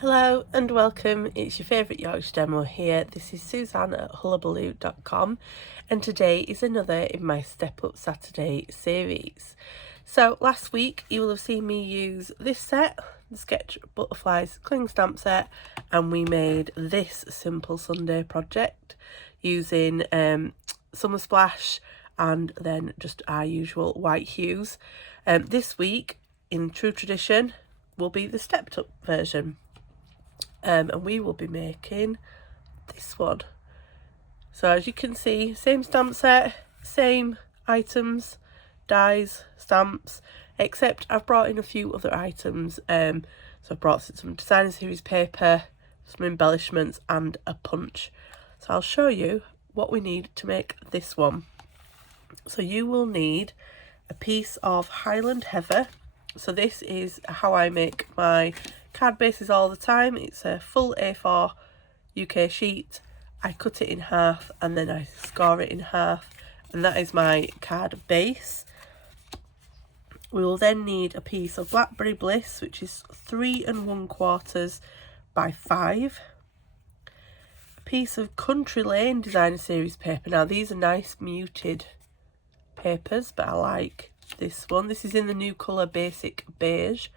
Hello and welcome, it's your favourite Yorkshire demo here. This is Suzanne at Hullahbaloo.com and today is another in my Step Up Saturday series. So last week you will have seen me use this set, the Sketch Butterflies Cling Stamp set, and we made this Simple Sunday project using Summer Splash and then just our usual white hues. This week, in true tradition, will be the stepped up version. And we will be making this one. So as you can see, same stamp set, same items, dies, stamps, except I've brought in a few other items. So I've brought some designer series paper, some embellishments and a punch. So I'll show you what we need to make this one. So you will need a piece of Highland Heather. So this is how I make my card bases all the time. It's a full A4 UK sheet. I cut it in half and then I score it in half, and that is my card base. We will then need a piece of Blackberry Bliss, which is 3 1/4 by 5. A piece of Country Lane designer series paper. Now these are nice muted papers, but I like this one. This is in the new colour Basic Beige,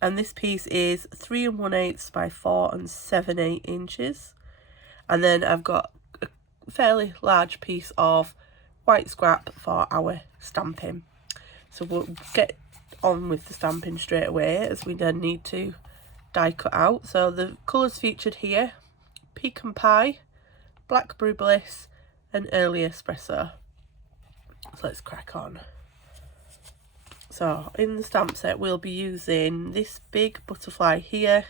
and this piece is 3 1/8 by 4 7/8 inches. And then I've got a fairly large piece of white scrap for our stamping. So we'll get on with the stamping straight away, as we then need to die cut out. So the colours featured here: Pecan Pie, Blackberry Bliss and Early Espresso. So let's crack on. So in the stamp set we'll be using this big butterfly here,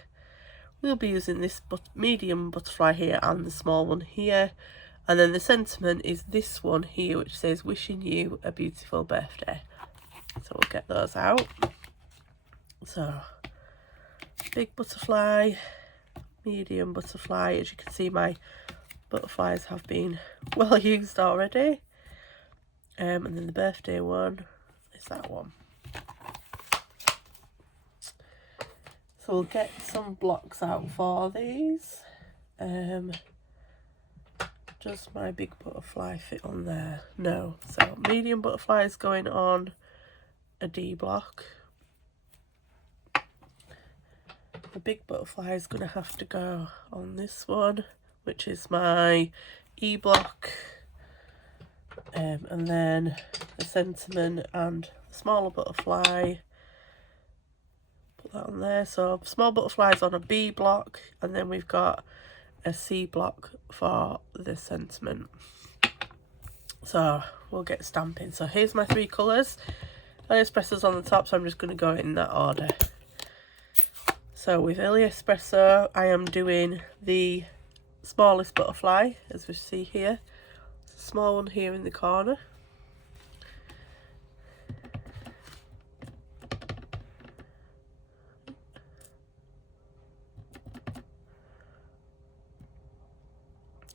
we'll be using this medium butterfly here and the small one here, and then the sentiment is this one here which says wishing you a beautiful birthday. So we'll get those out. So big butterfly, medium butterfly. As you can see, my butterflies have been well used already. And then the birthday one is that one. So we'll get some blocks out for these. Does my big butterfly fit on there? No. So medium butterfly is going on a D block. The big butterfly is going to have to go on this one, which is my E block. And then the sentiment and the smaller butterfly, put that on there. So small butterflies on a B block, and then we've got a C block for the sentiment. So we'll get stamping. So here's my 3 colours. Early Espresso's on the top, so I'm just going to go in that order. So with Early Espresso, I am doing the smallest butterfly, as we see here. Small one here in the corner.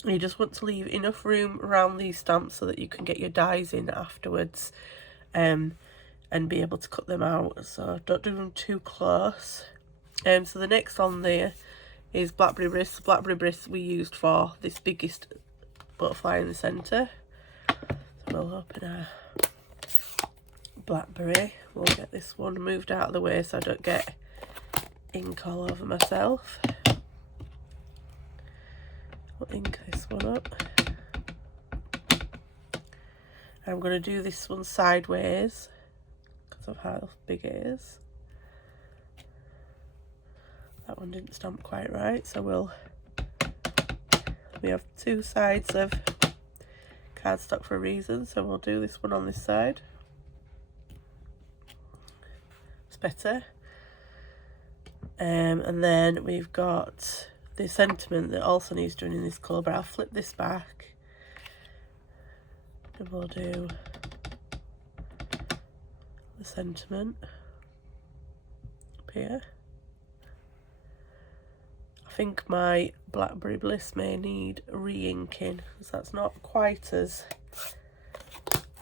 You just want to leave enough room around these stamps so that you can get your dies in afterwards, and be able to cut them out. So don't do them too close. So the next on there is Blackberry Bliss. Blackberry Bliss we used for this biggest butterfly in the centre. So we'll open our Blackberry. We'll get this one moved out of the way so I don't get ink all over myself. We'll ink this one up. I'm going to do this one sideways because of how big it is. That one didn't stamp quite right, so we have 2 sides of cardstock for a reason, so we'll do this one on this side. It's better. And then we've got the sentiment that also needs doing in this colour, but I'll flip this back and we'll do the sentiment up here. I think my Blackberry Bliss may need re-inking, because that's not quite as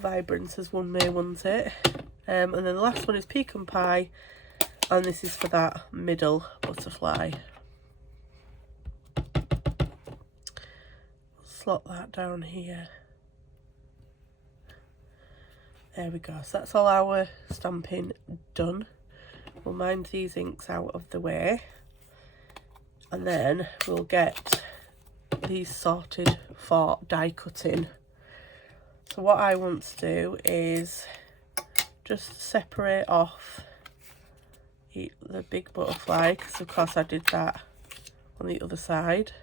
vibrant as one may want it. And then the last one is Pecan Pie, and this is for that middle butterfly slot that down here. There we go. So that's all our stamping done. We'll mind these inks out of the way, and then we'll get these sorted for die cutting. So what I want to do is just separate off the big butterfly, because of course I did that on the other side,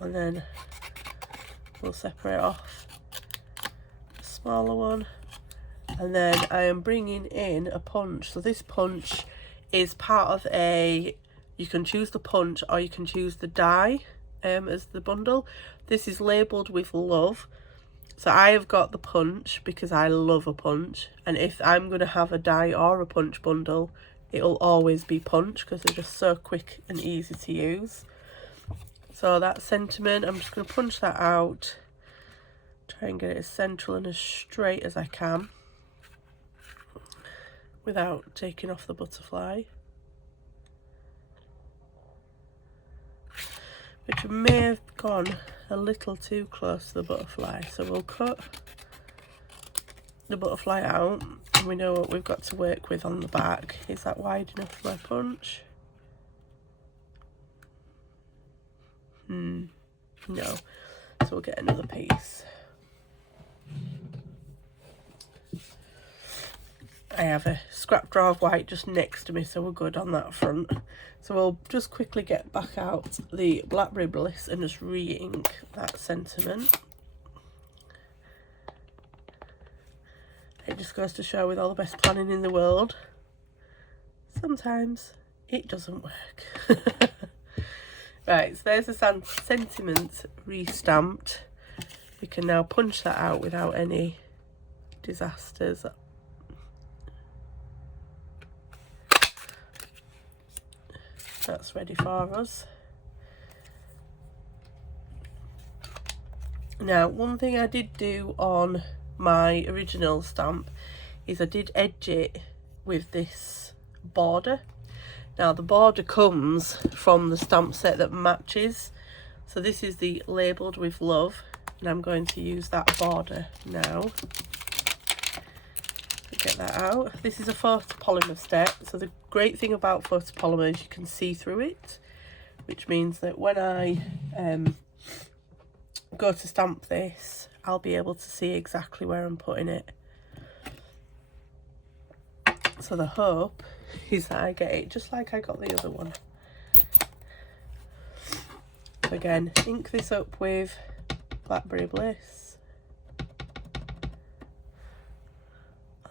and then we'll separate off the smaller one, and then I am bringing in a punch. So this punch is part of you can choose the punch or you can choose the die as the bundle. This is labelled with love. So I have got the punch because I love a punch, and if I'm going to have a die or a punch bundle, it'll always be punch because they're just so quick and easy to use. So that sentiment, I'm just going to punch that out, try and get it as central and as straight as I can without taking off the butterfly, which may have gone a little too close to the butterfly. So we'll cut the butterfly out, and we know what we've got to work with on the back. Is that wide enough for my punch? No. So we'll get another piece. I have a scrap drawer of white just next to me, so we're good on that front. So we'll just quickly get back out the Blackberry Bliss and just re-ink that sentiment. It just goes to show, with all the best planning in the world, sometimes it doesn't work. Right, so there's the sentiment re-stamped. We can now punch that out without any disasters. That's ready for us. Now, one thing I did do on my original stamp is I did edge it with this border. Now the border comes from the stamp set that matches, so this is the labelled with love, and I'm going to use that border now. Get that out. This is a photopolymer step, so the great thing about photopolymer is you can see through it, which means that when I go to stamp this, I'll be able to see exactly where I'm putting it. So the hope is that I get it just like I got the other one. So again, ink this up with Blackberry Bliss,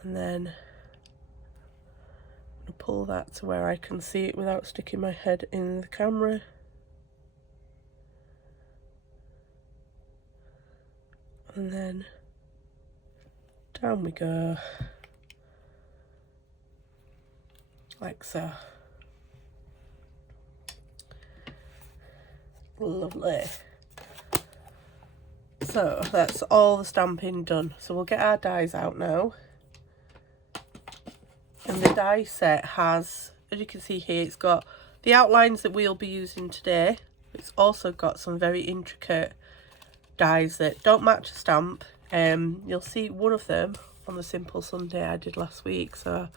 and then I'm going to pull that to where I can see it without sticking my head in the camera. And then down we go, like so. Lovely. So that's all the stamping done. So we'll get our dies out now. And the die set has, as you can see here, it's got the outlines that we'll be using today. It's also got some very intricate dies that don't match a stamp. You'll see one of them on the Simple Sunday I did last week. So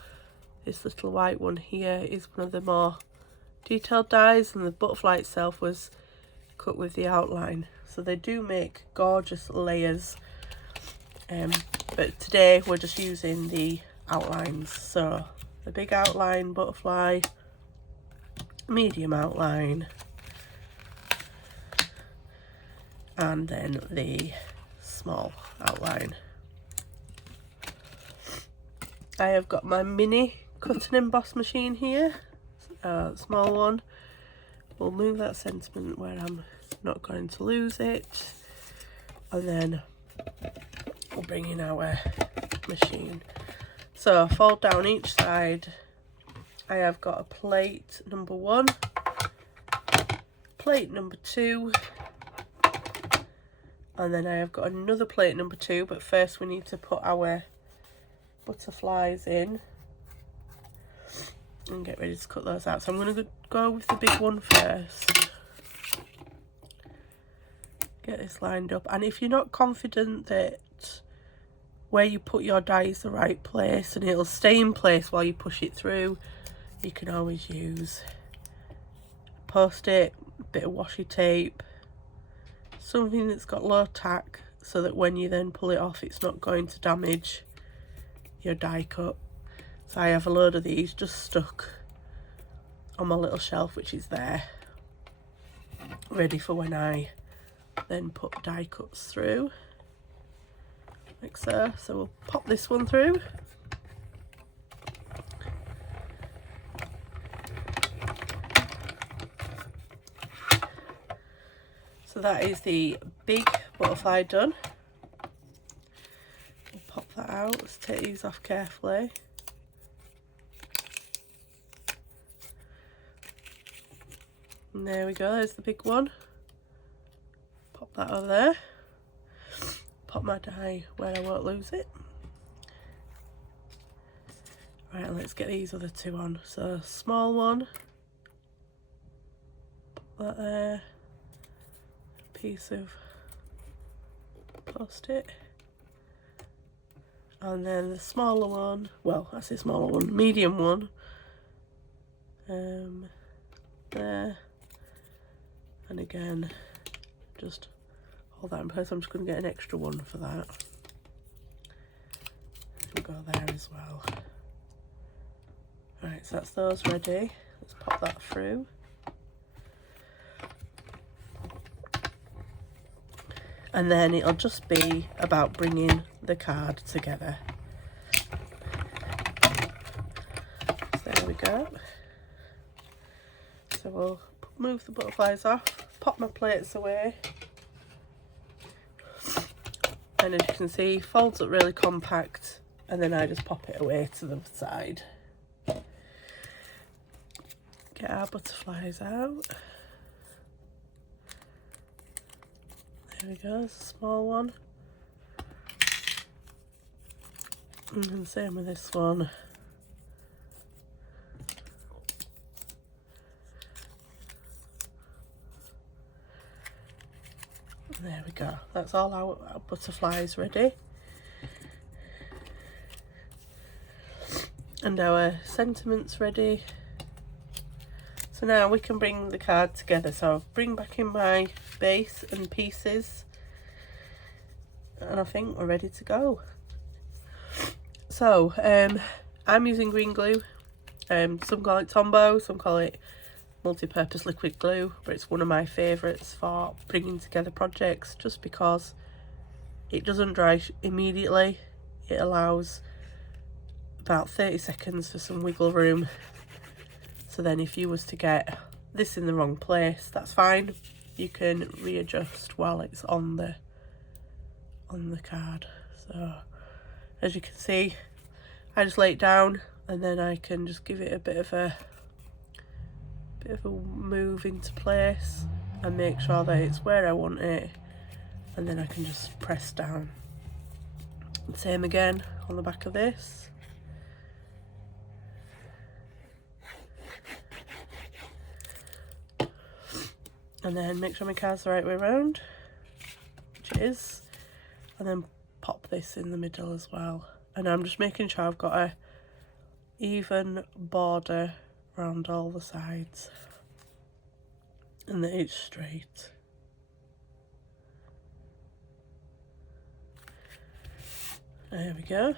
this little white one here is one of the more detailed dies, and the butterfly itself was cut with the outline. So they do make gorgeous layers, but today we're just using the outlines. So the big outline butterfly, medium outline, and then the small outline. I have got my mini cut and emboss machine here, small one. We'll move that sentiment where I'm not going to lose it, and then we'll bring in our machine. So fold down each side. I have got a plate number 1, plate number 2, and then I have got another plate number 2, but first we need to put our butterflies in and get ready to cut those out. So I'm going to go with the big one first. get this lined up. And if you're not confident that where you put your die is the right place and it'll stay in place while you push it through, you can always use Post-it, bit of washi tape, something that's got low tack, so that when you then pull it off it's not going to damage your die cut. So I have a load of these just stuck on my little shelf, which is there, ready for when I then put die cuts through, like so. So we'll pop this one through. So that is the big butterfly done. We'll pop that out. Let's take these off carefully. And there we go, there's the big one. Pop that over there. Pop my die where I won't lose it. Right, let's get these other two on. So small one, pop that there. Piece of Post-it, and then the smaller one, well, I say smaller one, medium one, there, and again just hold that in place. I'm just going to get an extra one for that. We'll go there as well. Right, so that's those ready. Let's pop that through. And then it'll just be about bringing the card together. So there we go. So we'll move the butterflies off, pop my plates away. And as you can see, folds up really compact, and then I just pop it away to the side. Get our butterflies out. There we go, it's a small one. And same with this one. There we go, that's all our butterflies ready. And our sentiments ready. So now we can bring the card together. So I'll bring back in my base and pieces, and I think we're ready to go. So I'm using green glue. Some call it Tombow, some call it multi-purpose liquid glue, but it's one of my favourites for bringing together projects, just because it doesn't dry immediately. It allows about 30 seconds for some wiggle room. So then if you was to get this in the wrong place, that's fine. You can readjust while it's on the card. So as you can see, I just lay it down and then I can just give it a bit of a move into place and make sure that it's where I want it, and then I can just press down. Same again on the back of this. And then make sure my card's the right way around, which it is, and then pop this in the middle as well. And I'm just making sure I've got a even border around all the sides and that it's straight. There we go.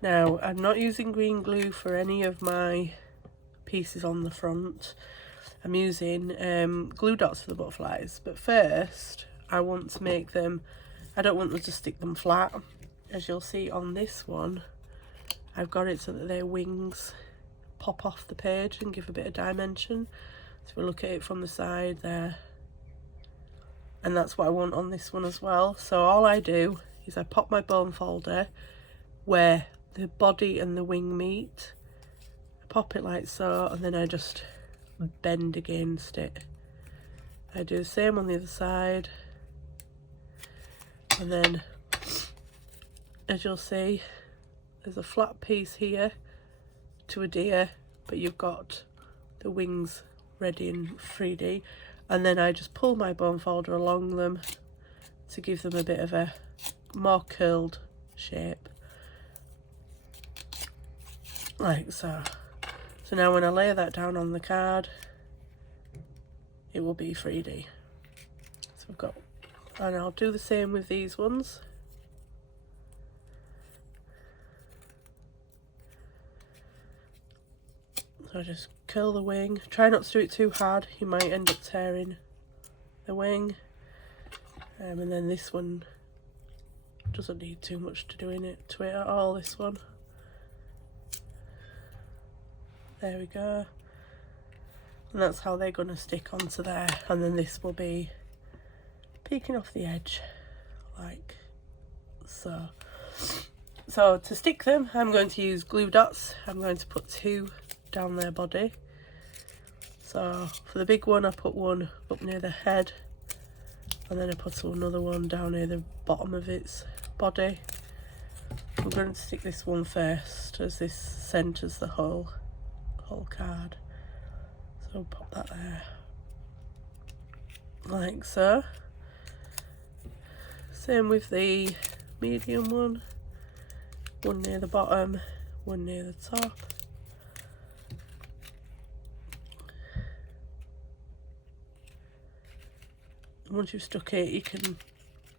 Now I'm not using green glue for any of my pieces on the front. I'm using glue dots for the butterflies, but first I want to make them, I don't want them to stick them flat. As you'll see on this one, I've got it so that their wings pop off the page and give a bit of dimension. So we look at it from the side there, and that's what I want on this one as well. So all I do is I pop my bone folder where the body and the wing meet, I pop it like so, and then I just bend against it. I do the same on the other side, and then as you'll see, there's a flat piece here to adhere, but you've got the wings ready in 3D. and then I just pull my bone folder along them to give them a bit of a more curled shape, like so. So now when I lay that down on the card, it will be 3D. So I've got, and I'll do the same with these ones. So I just curl the wing. Try not to do it too hard, you might end up tearing the wing. And then this one doesn't need too much to it at all, this one. There we go. And that's how they're going to stick onto there. And then this will be peeking off the edge, like so. So to stick them, I'm going to use glue dots. I'm going to put 2 down their body. So for the big one, I put one up near the head, and then I put another one down near the bottom of its body. I'm going to stick this one first, as this centres the whole card. So I'll pop that there, like so. Same with the medium one. One near the bottom, one near the top. Once you've stuck it, you can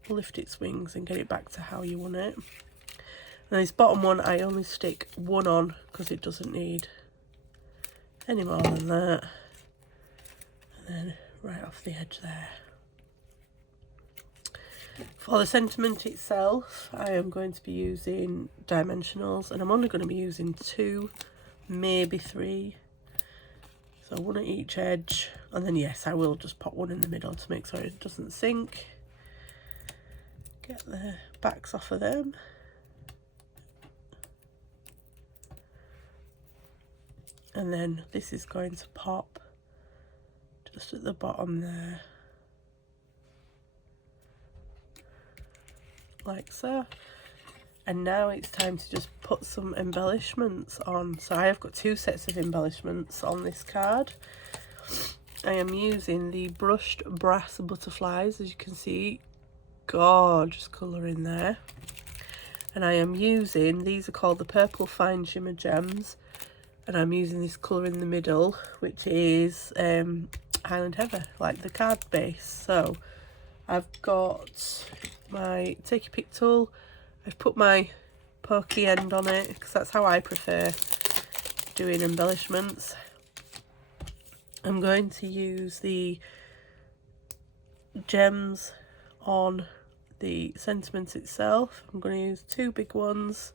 lift its wings and get it back to how you want it. And this bottom one, I only stick one on because it doesn't need any more than that. And then right off the edge there. For the sentiment itself, I am going to be using dimensionals, and I'm only going to be using 2, maybe 3. So one at each edge, and then yes, I will just pop one in the middle to make sure it doesn't sink. Get the backs off of them. And then this is going to pop just at the bottom there, like so. And now it's time to just put some embellishments on. So I have got 2 sets of embellishments on this card. I am using the brushed brass butterflies, as you can see, gorgeous colour in there. And I am using, these are called the Purple Fine Shimmer Gems, and I'm using this colour in the middle, which is Highland Heather, like the card base. So I've got my take your pick tool. I've put my pokey end on it because that's how I prefer doing embellishments. I'm going to use the gems on the sentiment itself. I'm going to use 2 big ones,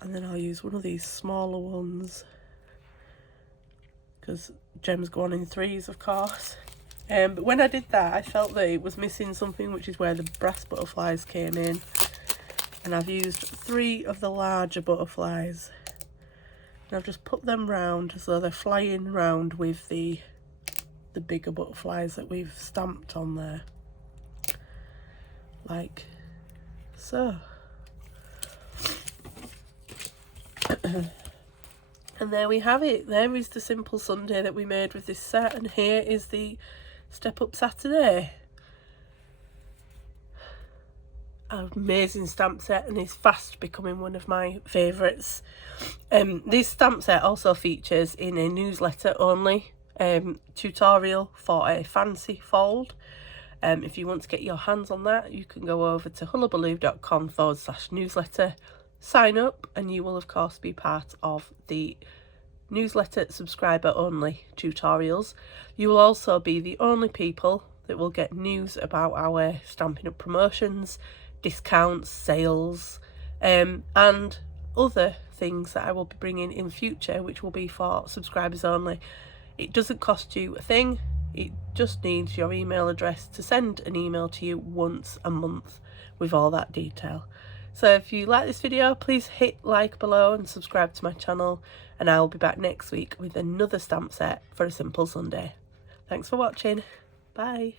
and then I'll use one of these smaller ones because gems go on in 3s, of course. But when I did that, I felt that it was missing something, which is where the brass butterflies came in. And I've used 3 of the larger butterflies, and I've just put them round as though they're flying round with the bigger butterflies that we've stamped on there, like so. And there we have it. There is the simple Sunday that we made with this set, and here is the Step Up Saturday. Amazing stamp set, and is fast becoming one of my favourites. This stamp set also features in a newsletter only tutorial for a fancy fold. If you want to get your hands on that, you can go over to hullahbaloo.com/newsletter, sign up, and you will of course be part of the newsletter subscriber only tutorials. You will also be the only people that will get news about our Stampin' Up promotions, discounts, sales, and other things that I will be bringing in future, which will be for subscribers only. It doesn't cost you a thing, it just needs your email address to send an email to you once a month with all that detail. So if you like this video, please hit like below and subscribe to my channel, and I will be back next week with another stamp set for a simple Sunday. Thanks for watching. Bye.